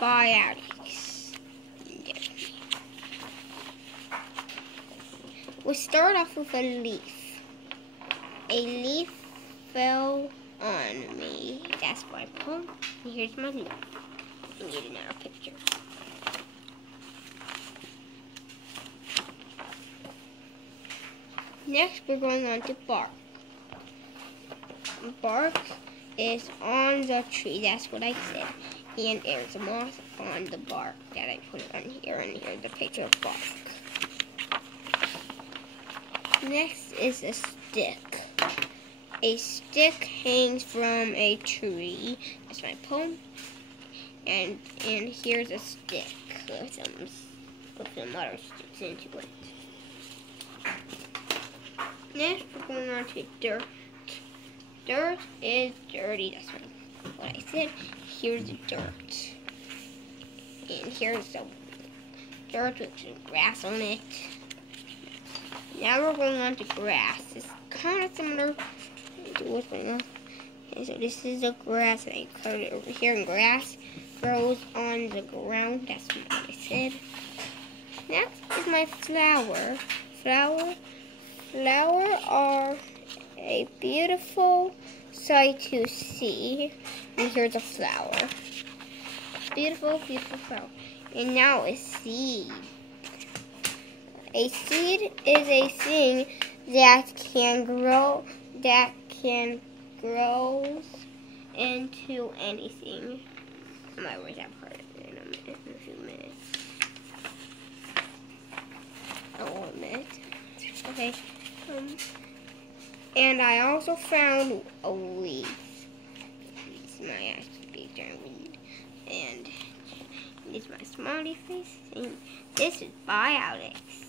biotics. We'll start off with a leaf. A leaf fell on me. That's my poem. And here's my leaf. I need another picture. Next, we're going on to bark. Bark is on the tree. That's what I said. And there's a moth on the bark that I put on here. And here's the picture of bark. Next is a stick. A stick hangs from a tree. That's my poem. And here's a stick with some other sticks into it. Next, we're going on to dirt. Dirt is dirty. That's what I said. Here's the dirt. And here's the dirt with some grass on it. Now we're going on to grass. It's kind of similar to what's going on. Okay, so this is the grass, and I covered it over here, and grass grows on the ground. That's what I said. Next is my flower. Flowers are a beautiful sight to see. And here's a flower. Beautiful, beautiful flower. And now a seed. A seed is a thing that can grow into anything. I might write that part in a few minutes. Oh, a minute. Okay. And I also found a weed. It's my big giant weed. And it's my smiley face. And this is biotics.